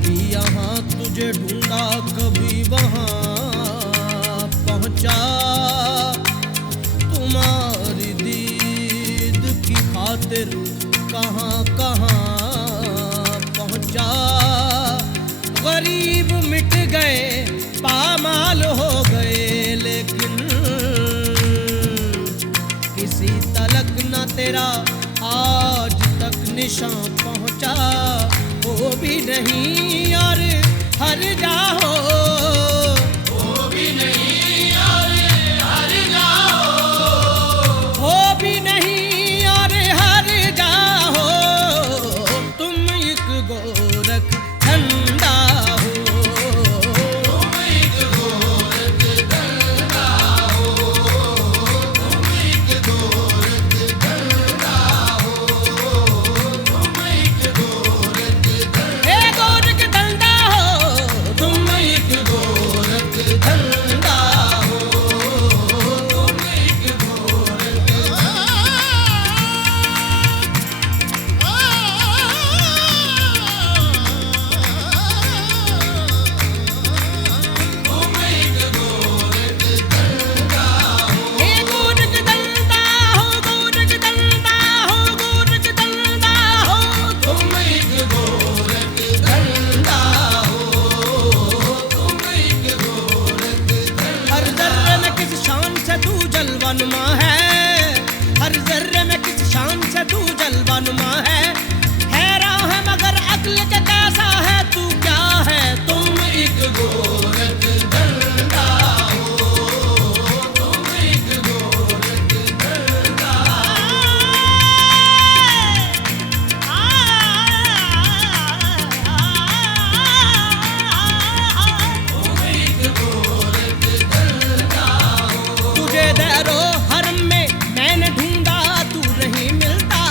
कभी यहाँ तुझे ढूंढा कभी वहाँ पहुँचा, तुम्हारी दीद की खातिर कहाँ कहाँ पहुँचा। गरीब मिट गए पामाल हो गए, लेकिन किसी तलक न तेरा आज तक निशान पहुँचा। वो भी नहीं और हर जाओ, वो भी नहीं और हर जाओ, वो भी नहीं और हर जाओ। तुम एक गोरख धंधा हो, तुम एक गोरख धंधा हो, तुम एक गोरख धंधा हो, तुम एक गोरख धंधा हो, तुम एक गोरख धंधा हो, तुम एक जलवानुमा है, हर जर्रे में किस शान से तू जलवानुमा है राह मगर अक्ल के कैसा है तू क्या है। तुम एक गोरख धंधा हो, तुम एक गोरख धंधा तुम एक गोरख धंधा हो। तुझे दैरो हरम में मैंने ढूंढा तू नहीं मिलता,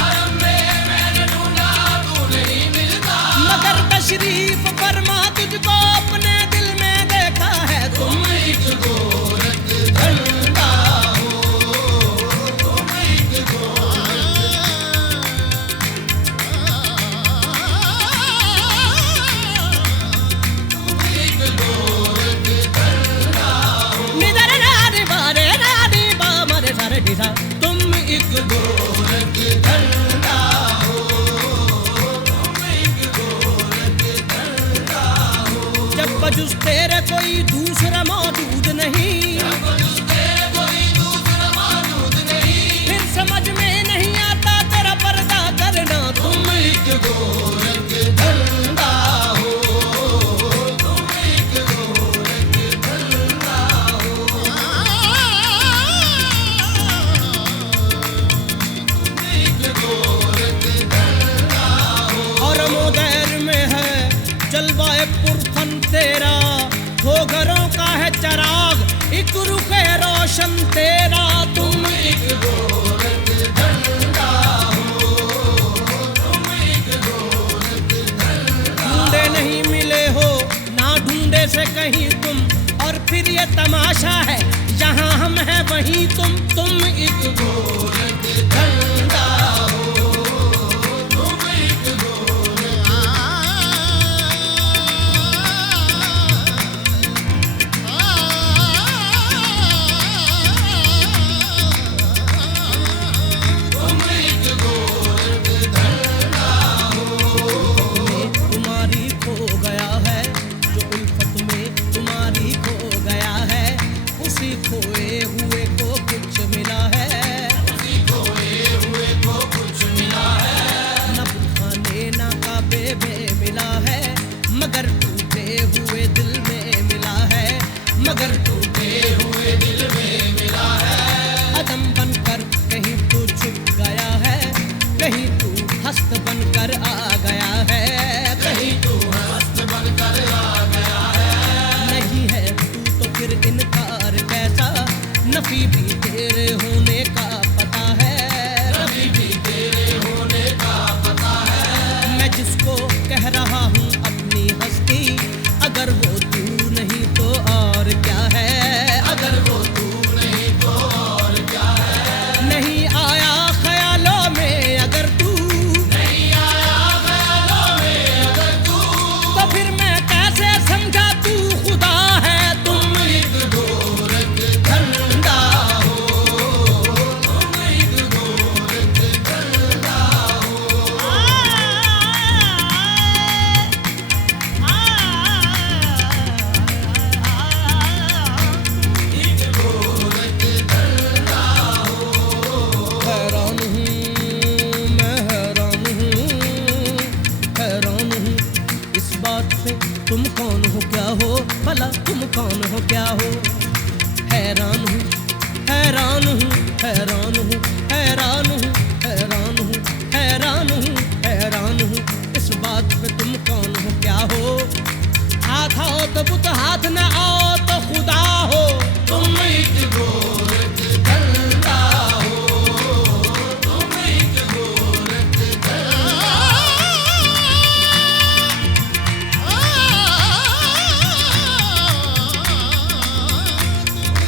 हरम में मैंने ढूंढा तू नहीं मिलता, मगर तशरीफ फरमा तुझको अपने दिल में देखा है। तुम एक गोरख धंधा हो, तुम एक गोरख धंधा हो। निधर रानी बारे रानी बामरे सारे डिसा, तुम एक गोरख धंधा हो, तुम एक गोरख धंधा हो। जब बजुज तेरे कोई दूसरा मौजूद नहीं, जब बजुज तेरे कोई दूसरा मौजूद नहीं, फिर समझ में नहीं आता तेरा पर्दा करना। तुम एक गोरख धंधा हो, तुम एक गोरख धंधा हो, एक गोरख धंधा हो। और मोदैर में है जलवाए पुरफन तेरा, दो घरों का है चराग एक रुखे रोशन तेरा। तुम एक गोरख धंधा हो, तुम एक गोरख धंधा। ढूंढे नहीं मिले हो ना ढूंढे से कहीं तुम, और फिर ये तमाशा है जहां हम हैं वहीं तुम एक गोरख धंधा हो, तुम एक गोरख धंधा हो। तुम्हारी खो गया है जो उल्फत में तुम्हारी खो गया है, उसी खोए हुए को कुछ मिला है, उसी खोए हुए को कुछ मिला है। न बुखाने ना काबे में मिला है, मगर टूटे हुए दिल में मिला है, मगर टूटे हुए दिल में मिला है। अदम बनकर कहीं तू छुप गया है, कहीं तू हस्त बनकर आ गया है, कहीं तू हस्त बनकर आ गया है। नहीं है तू तो फिर इनकार कैसा, नफी भी तेरे होने का पता है, नफी भी तेरे होने का पता है। मैं जिसको कह रहा हूँ अपनी हस्ती, अगर वो तू नहीं तो और क्या है, अगर वो तू नहीं तो और क्या है। नहीं आया ख्यालों में अगर तू, नहीं आया ख्यालों में अगर इस बात पे तुम कौन हो क्या हो, भला तुम कौन हो क्या हो। हैरान हूँ हैरान हूँ हैरान हूँ हैरान हूँ हैरान हूँ हैरान हूँ हैरान हूँ, इस बात पे तुम कौन हो क्या हो। हाथ आओ तो बुत, हाथ न आओ तो खुदा हो। तुम एक गोरख धंधा हो, तुम एक गोरख धंधा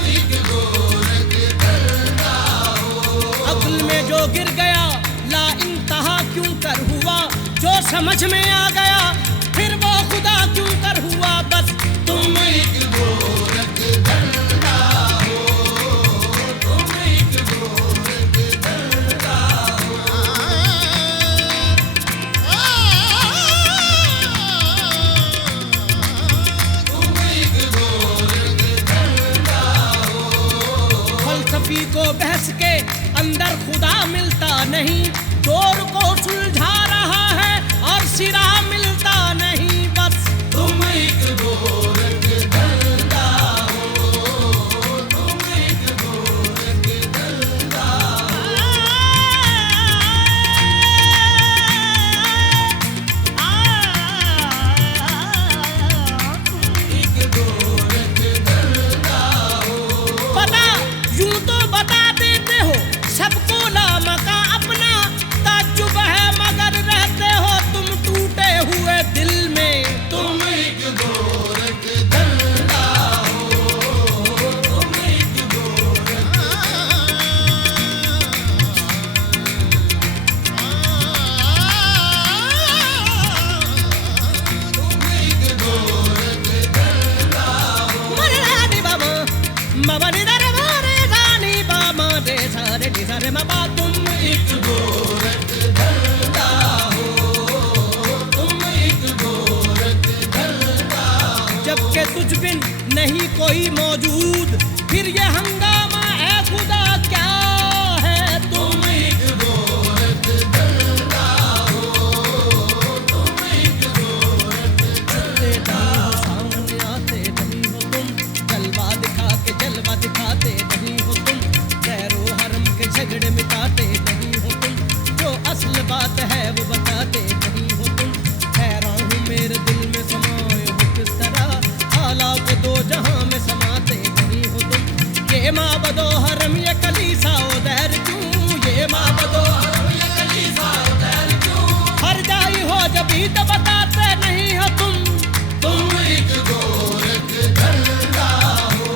एक गोरख धंधा हो। अक्ल में जो गिर गया ला इंतहा क्यों कर हुआ, जो समझ में आ गया फिर वो खुदा क्यों कर हुआ। बस तुम एक गोरख धंधा हो, तुम एक गोरख धंधा हो। तुम एक गोरख धंधा हो। फलसफी को बहस के अंदर खुदा मिलता नहीं, दौर को सुलझा रहा है और सिरा मिलता नहीं। बस तुम एक गोरख धंधा हो, तुम एक गोरख धंधा हो। एक गोरख धंधा हो। पता यूं तो बता देते हो सबको लामका अपना, ताज्जुब है मगर रहते हो तुम टूटे हुए दिल में। तुम एक गोरख धंधा हो, तुम एक गोरख तुम एक गोरख धंधा हो। मरदानी बाबा बाबा नी दरे मारे जानी बाबा रे सारे नी सारे माबा। तुम एक गोरख धंधा हो, तुम एक गोरख धंधा हो। जबकि तुझ बिन नहीं कोई मौजूद फिर ये हंगामा है खुदा क्या है। तुम एक गोरख धंधा हो, तुम एक गोरख धंधा हो। सामने आते नहीं हो तुम, जलवा दिखा के जलवा दिखाते नहीं हो तुम, गैरो हरम के झगड़े मिटाते नहीं हो तुम, जो असल बात है वो बताते नहीं हो तुम। हैरान हूँ मेरे दिल में समाए हो किस तरह, आला को दो जहां में समाते नहीं हो तुम। ये माबदो हरम ये कलीसा उधर क्यों, ये माबदो हरम ये कलीसा उधर क्यों। हर जाई हो जब ही तो बताते नहीं हो तुम। तुम एक गोरख धंधा हो,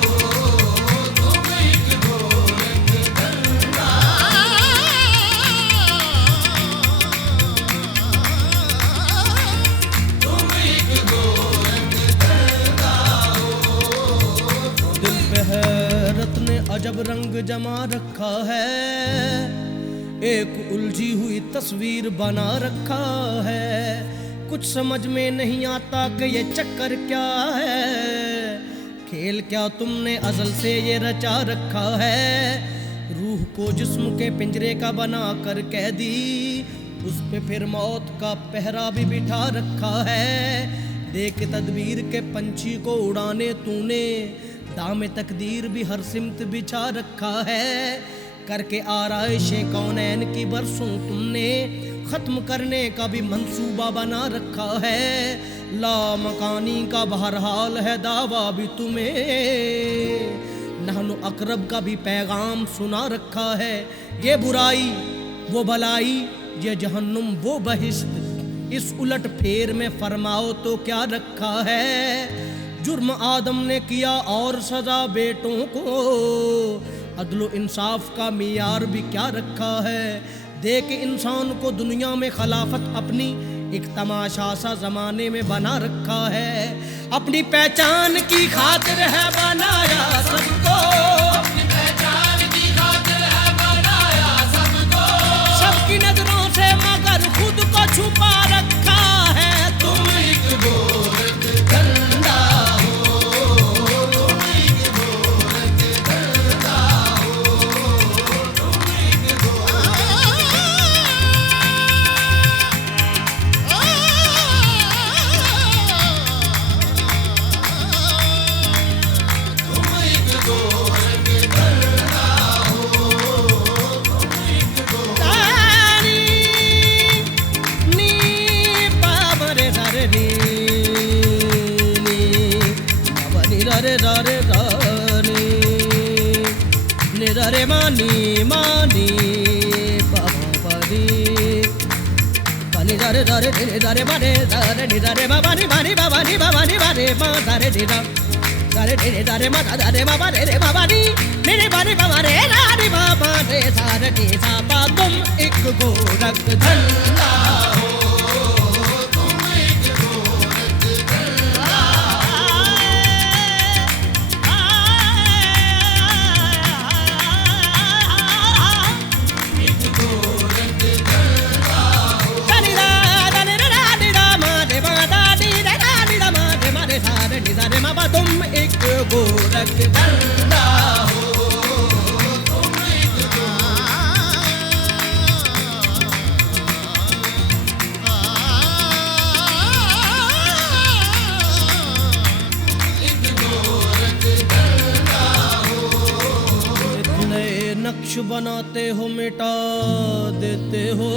तुम एक गोरख धंधा तुम एक गोरख धंधा हो। दिल पे हैरत ने अजब रंग जमा रखा है, एक उलझी हुई तस्वीर बना रखा है। कुछ समझ में नहीं आता कि ये चक्कर क्या है, खेल क्या तुमने अजल से ये रचा रखा है। रूह को जिस्म के पिंजरे का बना कर कैदी, उस पे फिर मौत का पहरा भी बिठा रखा है। देख तदबीर के पंछी को उड़ाने तूने, दाम तकदीर भी हर सिमत बिछा रखा है। करके आराइशें कौनैन की बरसों तुमने, खत्म करने का भी मंसूबा बना रखा है। लामकानी का बहरहाल है दावा भी तुम्हें, नहनु अकरब का भी पैगाम सुना रखा है। ये बुराई वो भलाई, ये जहन्नुम वो बहिश्त, इस उलट फेर में फरमाओ तो क्या रखा है। जुर्म आदम ने किया और सजा बेटों को, अदलो इंसाफ का मियार भी क्या रखा है। देख इंसान को दुनिया में खिलाफत अपनी एक तमाशा सा जमाने में बना रखा है। अपनी पहचान की खातिर है बनाया सबको, अपनी पहचान की खातिर है बनाया सबको, सबकी नजरों से मगर खुद को छुपा रखा है। तुम एक गोरख धंधा हो, तुम एक गोरख धंधा हो, तुम एक गोरख नी नी मा नी रा रे नी रा रे मा नी पा पा नी नी रा रे नी रा रे मा रे नी रा रे मा नी मा नी मा नी मा नी मा रे मा दा रे नी रा दा रे मा रे मा नी मेरे बारे मा रे रा रे मा रे सा रे नी सा पा तुम एक गोरख धंधा हो तुम एक गोरख धंधा एक गोरख धंधा हो नी रा नी रा मा रे मा दा नी रा मा रे सा रे नी सा रे मा पा तुम एक गोरख धंधा हो नक्श बनाते हो मिटा देते हो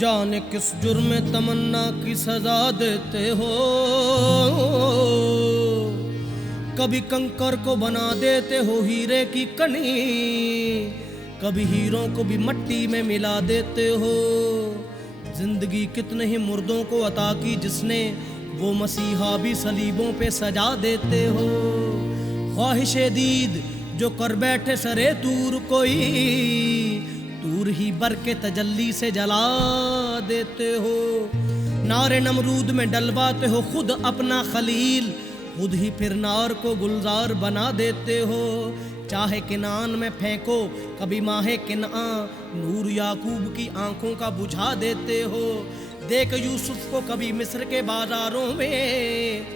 जाने किस जुर्म तमन्ना की सजा देते हो कभी कंकर को बना देते हो हीरे की कनी कभी हीरों को भी मट्टी में मिला देते हो जिंदगी कितने ही मुर्दों को अता की जिसने वो मसीहा भी सलीबों पे सजा देते हो ख्वाहिशे दीद जो कर बैठे सरे दूर कोई दूर ही बर के तजल्ली से जला देते हो नारे नमरूद में डलवाते हो खुद अपना खलील खुद ही फिर नार को गुलजार बना देते हो चाहे किनान में फेंको कभी माहे किनान नूर याकूब की आंखों का बुझा देते हो देख यूसुफ को कभी मिस्र के बाजारों में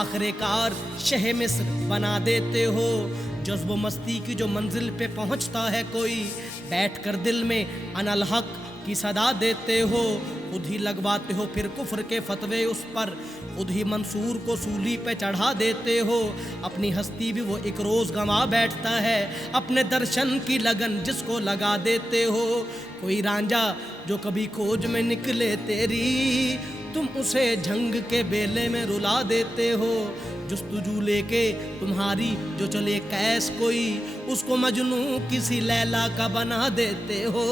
आखिरकार शह मिस्र बना देते हो जज्ब मस्ती की जो मंजिल पे पहुंचता है कोई बैठकर दिल में अनल हक की सदा देते हो खुद ही लगवाते हो फिर कुफ्र के फतवे उस पर खुद ही मंसूर को सूली पे चढ़ा देते हो अपनी हस्ती भी वो एक रोज़ गंवा बैठता है अपने दर्शन की लगन जिसको लगा देते हो कोई रांझा जो कभी खोज में निकले तेरी तुम उसे झंग के बेले में रुला देते हो जुस्तुजू लेके तुम्हारी जो चले कैस कोई उसको मजनू किसी लैला का बना देते हो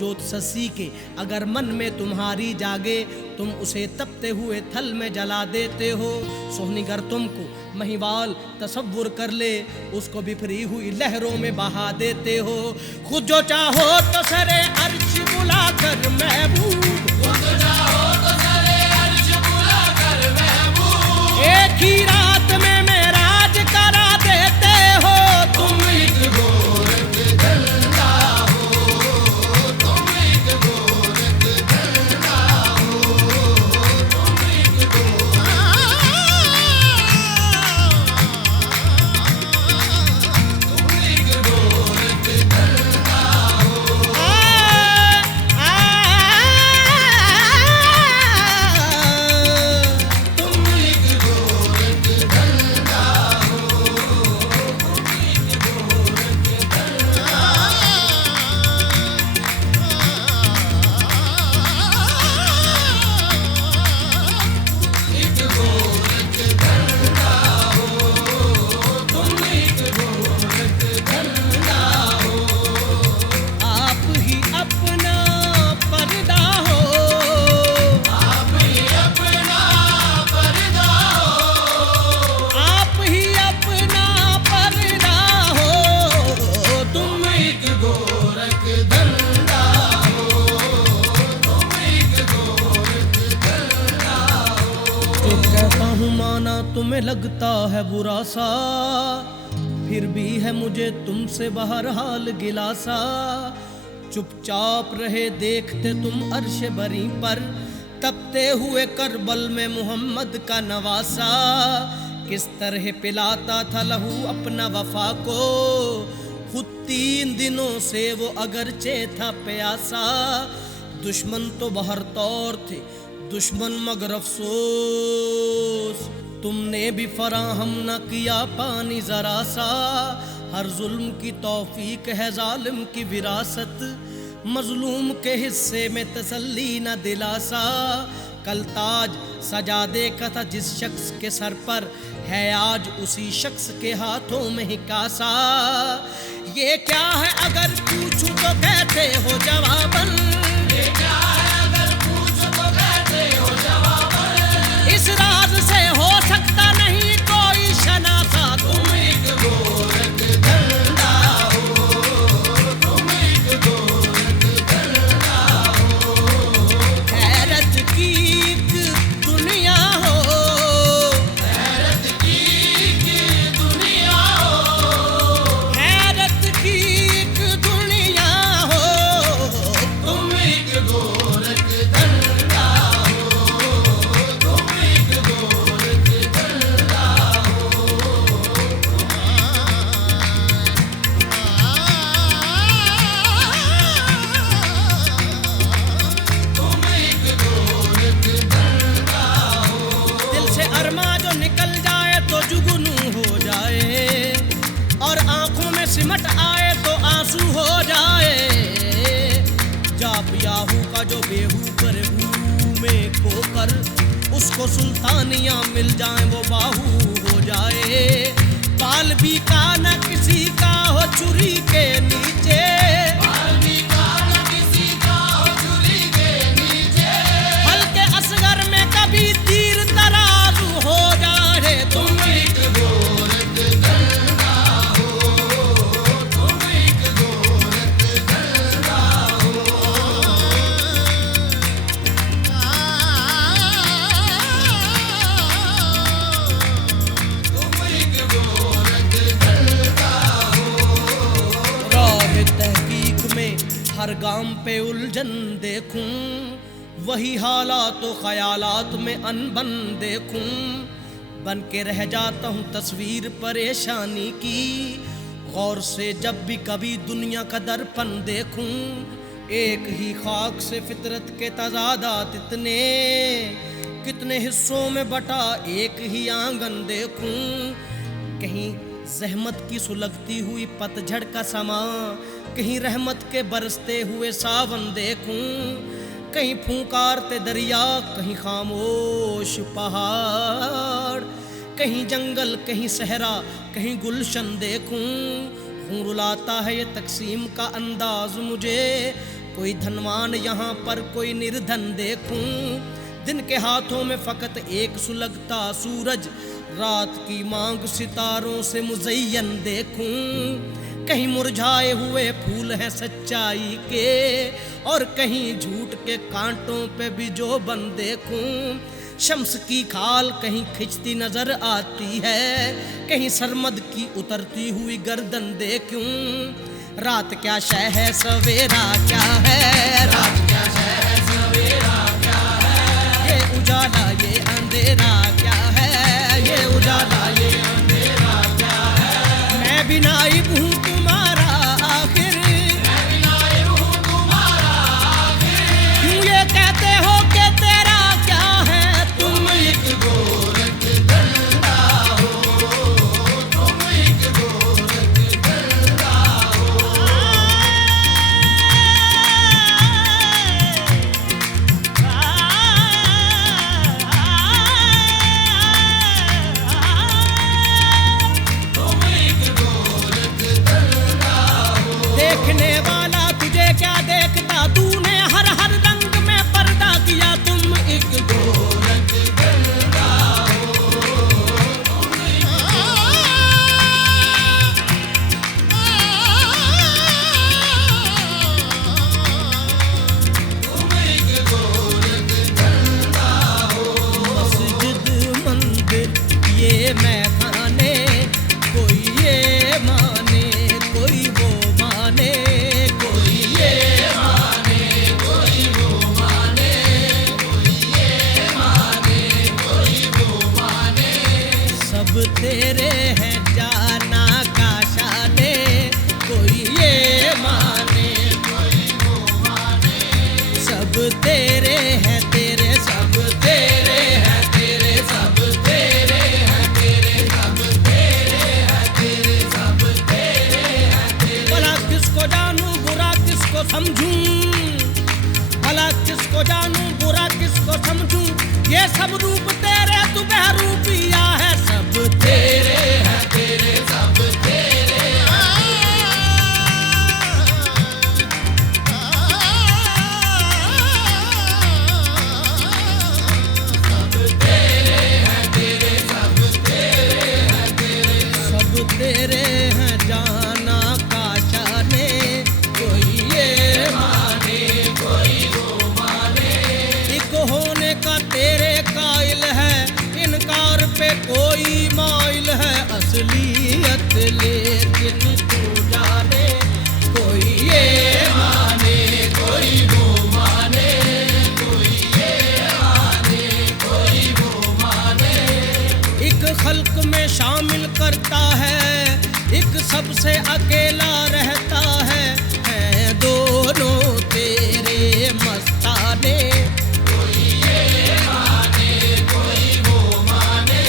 जोत ससी के अगर मन में तुम्हारी जागे तुम उसे तपते हुए थल में जला देते हो सोहनीगर तुमको महिवाल तसव्वुर कर ले उसको बिफरी हुई लहरों में बहा देते हो खुद जो चाहो तो सरे अर्श बुला कर महबूब खुद चाहो तो सरे अर्श बुला कर महबूब एक ही रात में मेराज करा देते हो तुम एक गोरख धंधा हो तुम एक गोरख धंधा हो तुम एक गोरख धंधा हो तुम्हें लगता है बुरा सा फिर भी है मुझे तुमसे बहरहाल गिला सा चुपचाप रहे देखते तुम अर्श बरी पर तपते हुए करबल में मोहम्मद का नवासा किस तरह पिलाता था लहू अपना वफा को खुद 3 दिनों से वो अगरचे था प्यासा दुश्मन तो बहर तौर थे दुश्मन मगर अफसोस तुमने भी फराहम न किया पानी जरा सा हर जुल्म की तौफीक है जालिम की विरासत मजलूम के हिस्से में तसल्ली न दिलासा कल ताज सजा देखा था जिस शख्स के सर पर, है आज उसी शख्स के हाथों में ही कासा। ये क्या है अगर पूछूं तो कहते हो जवाबन, ये क्या है अगर पूछूं तो कहते हो जवाबन। इस राज से हो सकता नहीं कोई शनासा, तुम एक गोरख धंधा हो, तुम एक गोरख धंधा हो। हैरत की एक दुनिया हो, हैरत की एक दुनिया हो, हैरत की एक दुनिया हो। तुम एक गोरख धंधा हो, तुम एक गोरख धंधा हो। तुम एक गोरख धंधा हो। दिल से अरमा जो निकल जाए तो जुगनू हो जाए, और आंखों में सिमट आए तो आंसू हो जाए। जाप याहू का जो बेहू करे हू में खोकर, उसको सुल्तानियां मिल जाए वो बाहू हो जाए। बाल भी का न किसी का हो चुरी के नीचे, बाल भी का न किसी का हो चुरी के नीचे। हल्के असगर में कभी तीर तराजू हो जाए। तुम एक गोरख धंधा हो, तुम एक गोरख धंधा हो। तुम एक गोरख धंधा हो। राह तहकीक में हर गाम पे उलझन देखूं, वही हालात तो ख्यालात में अनबन देखूं। बन के रह जाता हूँ तस्वीर परेशानी की, गौर से जब भी कभी दुनिया का दर्पण देखूं। एक ही खाक से फितरत के तजादात इतने, कितने हिस्सों में बटा एक ही आंगन देखूं। कहीं जहमत की सुलगती हुई पतझड़ का समा, कहीं रहमत के बरसते हुए सावन देखूं। कहीं फूंकारते दरिया, कहीं खामोश पहाड़, कहीं जंगल, कहीं सहरा, कहीं गुलशन देखूं। खून रुलाता है ये तकसीम का अंदाज मुझे, कोई धनवान यहाँ पर कोई निर्धन देखूं। दिन के हाथों में फकत एक सुलगता सूरज, रात की मांग सितारों से मुज़य्यन देखूं। कहीं मुरझाए हुए फूल हैं सच्चाई के, और कहीं झूठ के कांटों पे भी जो बन देखूं। शम्स की खाल कहीं खिंचती नजर आती है, कहीं सरमद की उतरती हुई गर्दन देखूं। रात क्या शय है सवेरा क्या है, रात क्या शय है सवेरा क्या है। ये उजाला ये अंधेरा क्या है, ये उजाला ये अंधेरा क्या है। मैं भी नाइब हूँ तुम्हारा आखिर, मैं भी नाइब हूँ तुम्हारा आखिर। क्यों ये कहते हो कि तेरा क्या है। तुम एक गोरख धंधा हो, तुम एक गोरख धंधा हो। तुम एक गोरख धंधा हो। देखने वाला तुझे क्या देखता, तूने हर हर रंग में पर्दा किया। तुम एक गोरख धंधा हो, तुम एक गोरख धंधा हो। मस्जिद मंदिर ये मैखाने, कोई ये माने कोई वो माने, कोई ये माने कोई वो माने, कोई ये माने कोई वो माने। सब तेरे हैं जाना का शाने, कोई ये माने कोई वो माने। सब तेरे हैं तेरे, सब तेरे हैं तेरे, सब तेरे हैं तेरे, सब तेरे हैं तेरे, सब तेरे हैं तेरे। भला किसको जानूं बुरा किसको समझूं, भला किसको जानूं बुरा किसको समझूं। सब रूप तेरे तू बहरूपिया है सब तेरे हैं तेरे सब तेरे सब तेरे हैं तेरे सब तेरे हैं तेरे सब तेरे हैं जाना काशा ने कोई ये माने कोई वो माने एक होने का तेरे कायल है इनकार पे कोई माइल है असलियत लेकिन तू जाने कोई ये माने कोई वो माने कोई ये माने कोई वो माने एक खल्क में शामिल करता है एक सबसे अकेला रहता है दोनों तेरे मस्ताने कोई ये माने कोई वो माने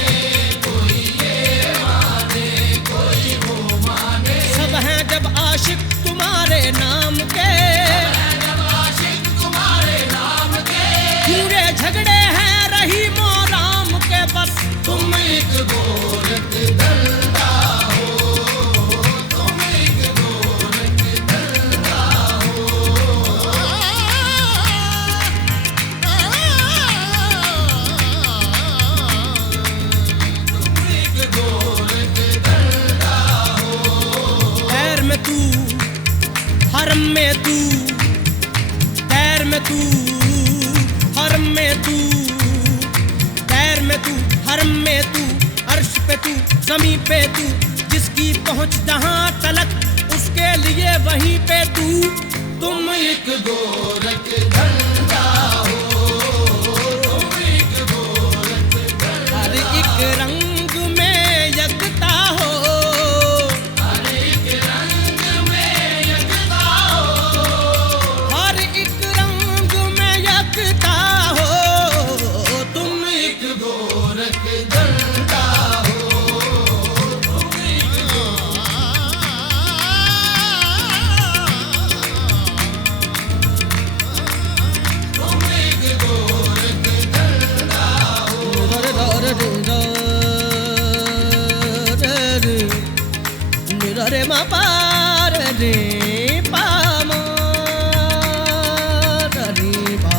कोई ये माने कोई वो माने सब हैं जब आशिक तुम्हारे नाम के जब आशिक तुम्हारे नाम के पूरे झगड़े हैं रहीमो राम के बस तुम एक गोरख धंधा हो तुम एक गोरख धंधा हो तुम एक गोरख धंधा हो पैर में तू हरम में तू पैर में तू हरम में तू पैर में तू हरम में तू अर्श पे तू जमी पे तू जिसकी पहुंच जहां तलक उसके लिए वहीं पे तू तुम एक गोरख धंधा हो तुम एक गोरख धंधा हर एक रंग में यकता हो हर एक रंग में यकता हो हर एक रंग में यकता हो तुम एक गोरख धंधा हो तुम एक तुम एक गोरख धंधा हो रे मा पार रे पा मा रे पा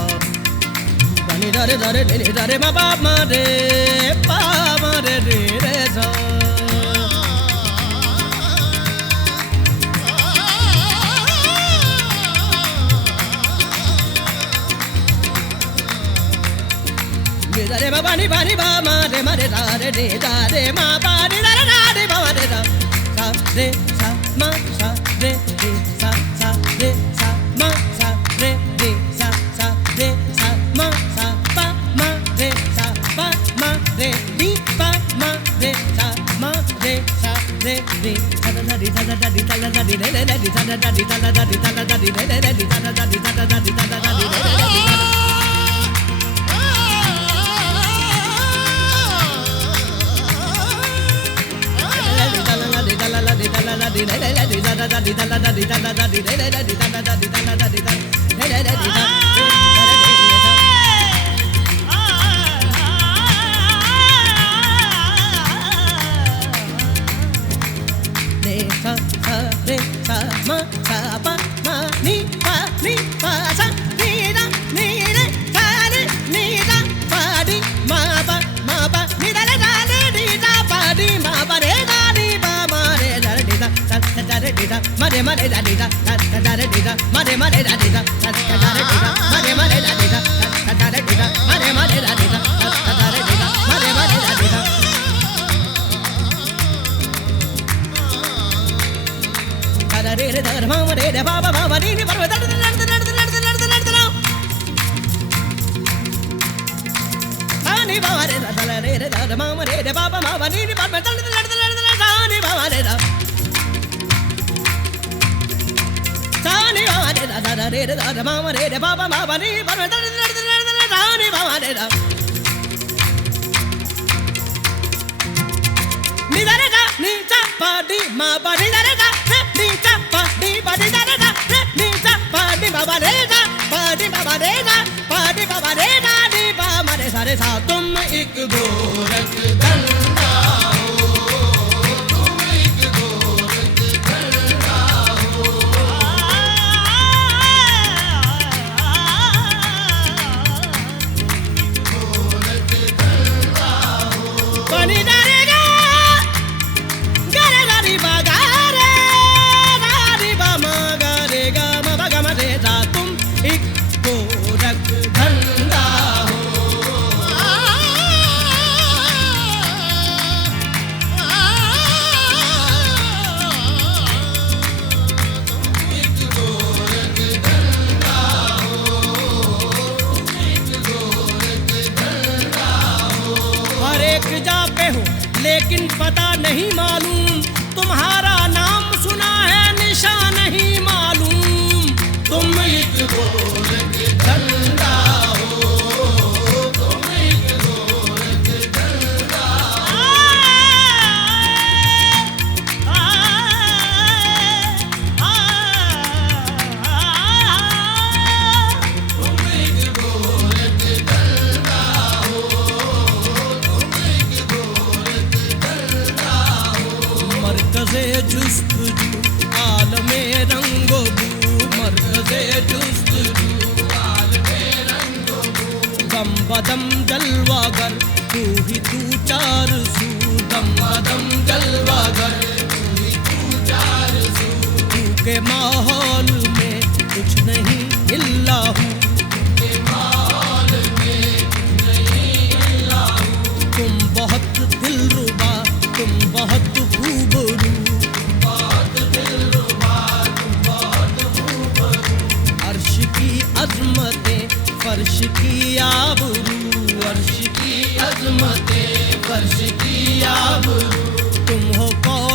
नी रे रे रे रे मा पा मा रे पा मा रे रे सा रे मा पा नी बा मा रे दा रे मा पा नी दा रे बा मा रे दा सा रे सा मा सा रे सा रे सा मा सा रे सा रे सा मा सा पा मा रे सा पा मा रे नी पा मा रे सा मा रे सा रे सा दा दी दा दा दी दा दा दी रे रे दी दा दा दी दा दा दी दा दा दी रे रे दी दा दा दी दा दा दी दा दा दी रे रे दी mare mare da di da da da di da mare mare da di da da da di da mare mare da di da da da di da mare mare da di da da da di da mare mare da di da da re re da ma re da ba ba ba ni ni ba da da da da da ni ba re da da re re da ma re da ba ba ni ni ba da da da ni ba re da ni ba re da da re da ma re da ba ba ni ba da da ni ba re da ni da re da ni ta pa di ma ba ni da re da ni ta pa di ba di da re da ni ta pa di ba ba re da pa di ba ba re da pa di ba ba re da ni ba ma re sa सारे सा तुम एक गोरख धंधा हो, तुम एक गोरख धंधा हो। गोरख धंधा हो। बनी डरेगा गरे गरी बगारे रारी बमा गरे गा मा बगा मा रे सा तुम एक गोरख धंधा हो। हर एक जा पे हो लेकिन पता नहीं मालूम, तुम्हारा नाम सुना है निशा नहीं मालूम। तुम एक गोरख धंधा हो, तुम एक गोरख धंधा तुम एक गोरख धंधा हो, तुम एक गोरख धंधा हो। मरकज़े जुस्तजू आलमे रंगो बू, मरकज़े जुस्तजू आलमे रंगो बू। दम बदम जलवागर तू ही तू चार सू, दम बदम जलवागर तू ही तू चार सू। तू के माहौल में कुछ नहीं हिल्ला हूँ, के माहौल में कुछ नहीं हिल्ला हूँ। तुम बहुत दिलरुबा, तुम बहुत खूबरू, बहुत दिलरुबा, तुम बहुत खूबरू। अर्श की अज़मतें फर्श की आबरू, अर्श की अज़मतें फर्श की आबरू। तुम हो कौन